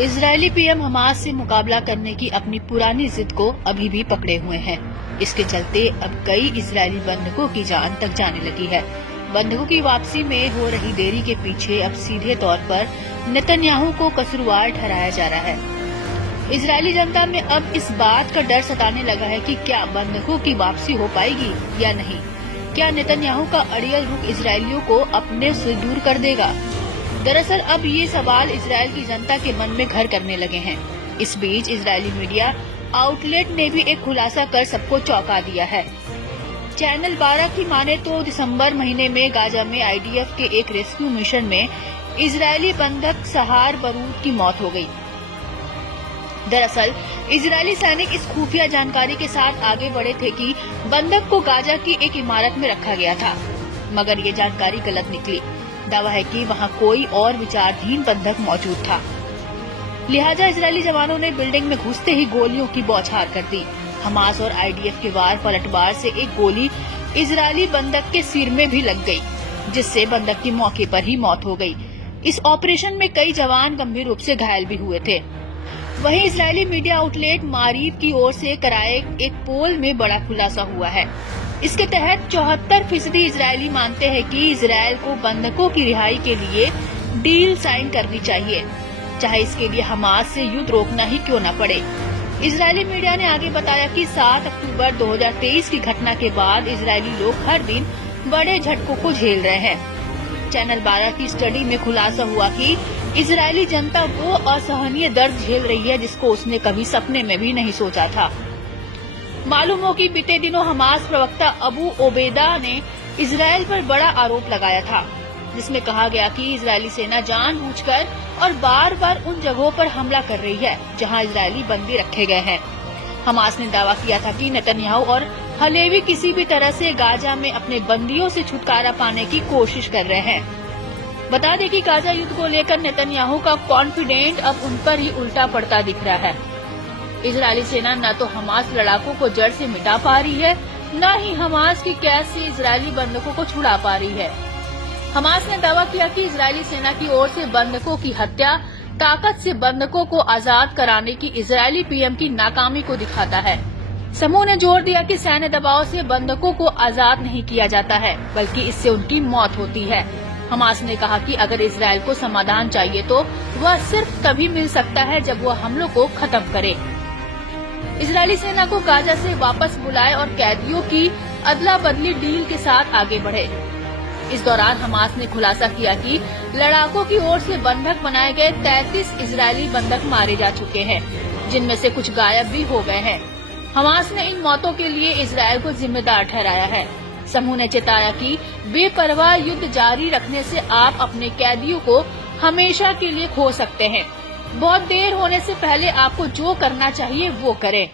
Israeli PM Hamas से मुकाबला करने की अपनी पुरानी जिद को अभी भी पकड़े हुए हैं। इसके चलते अब कई इजरायली बंधकों की जान तक जाने लगी है। बंधकों की वापसी में हो रही देरी के पीछे अब सीधे तौर पर नेतन्याहू को कसूरवार ठहराया जा रहा है। इजरायली जनता में अब इस बात का डर सताने लगा है कि क्या बंधकों की वापसी हो पाएगी या नहीं। क्या नेतन्याहू का अड़ियल रुख इजरायलियों को अपने से दूर कर देगा। दरअसल अब ये सवाल इजरायल की जनता के मन में घर करने लगे हैं। इस बीच इजरायली मीडिया आउटलेट ने भी एक खुलासा कर सबको चौंका दिया है। चैनल 12 की माने तो दिसंबर महीने में गाजा में आईडीएफ के एक रेस्क्यू मिशन में इजरायली बंधक सहार बरूद की मौत हो गई। दरअसल इजरायली सैनिक इस खुफिया जानकारी के साथ आगे बढ़े थे कि बंधक को गाजा की एक इमारत में रखा गया था, मगर ये जानकारी गलत निकली। दावा है कि वहां कोई और विचारहीन बंधक मौजूद था। लिहाजा इजरायली जवानों ने बिल्डिंग में घुसते ही गोलियों की बौछार कर दी। हमास और आईडीएफ के वार पलटवार से एक गोली इजरायली बंधक के सिर में भी लग गई, जिससे बंधक की मौके पर ही मौत हो गई। इस ऑपरेशन में कई जवान गंभीर रूप से घायल भी हुए थे। वहीं इजरायली मीडिया आउटलेट मारीफ की ओर से कराए एक पोल में बड़ा खुलासा हुआ है। इसके तहत 74% इजरायली मानते हैं कि इजरायल को बंधकों की रिहाई के लिए डील साइन करनी चाहिए, चाहे इसके लिए हमास से युद्ध रोकना ही क्यों न पड़े। इजरायली मीडिया ने आगे बताया कि 7 अक्टूबर 2023 की घटना के बाद इजरायली लोग हर दिन बड़े झटकों को झेल रहे हैं। चैनल 12 की स्टडी में खुलासा हुआ कि इजरायली जनता वो असहनीय दर्द झेल रही है जिसको उसने कभी सपने में भी नहीं सोचा था। मालूम हो कि बीते दिनों हमास प्रवक्ता अबू ओबेदा ने इजरायल पर बड़ा आरोप लगाया था, जिसमें कहा गया कि इजरायली सेना जानबूझकर और बार बार उन जगहों पर हमला कर रही है जहां इजरायली बंदी रखे गए हैं। हमास ने दावा किया था कि नेतन्याहू और हलेवी किसी भी तरह से गाजा में अपने बंदियों से छुटकारा पाने की कोशिश कर रहे हैं। बता दें कि गाजा युद्ध को लेकर नेतन्याहू का कॉन्फिडेंट अब उन पर ही उल्टा पड़ता दिख रहा है। इजरायली सेना न तो हमास लड़ाकों को जड़ से मिटा पा रही है, न ही हमास की कैद से इजरायली बंधकों को छुड़ा पा रही है। हमास ने दावा किया कि इजरायली सेना की ओर से बंधकों की हत्या ताकत से बंधकों को आजाद कराने की इजरायली पीएम की नाकामी को दिखाता है। समूह ने जोर दिया कि सैन्य दबाव से बंधकों को आजाद नहीं किया जाता है, बल्कि इससे उनकी मौत होती है। हमास ने कहा कि अगर इजरायल को समाधान चाहिए तो वह सिर्फ तभी मिल सकता है जब वह हमलों को खत्म करे। इजरायली सेना को गाजा से वापस बुलाए और कैदियों की अदला बदली डील के साथ आगे बढ़े। इस दौरान हमास ने खुलासा किया कि लड़ाकों की ओर से बंधक बनाए गए 33 इजरायली बंधक मारे जा चुके हैं, जिनमें से कुछ गायब भी हो गए हैं। हमास ने इन मौतों के लिए इजरायल को जिम्मेदार ठहराया है। समूह ने चेताया कि बेपरवाह युद्ध जारी रखने से आप अपने कैदियों को हमेशा के लिए खो सकते हैं। बहुत देर होने से पहले आपको जो करना चाहिए वो करें।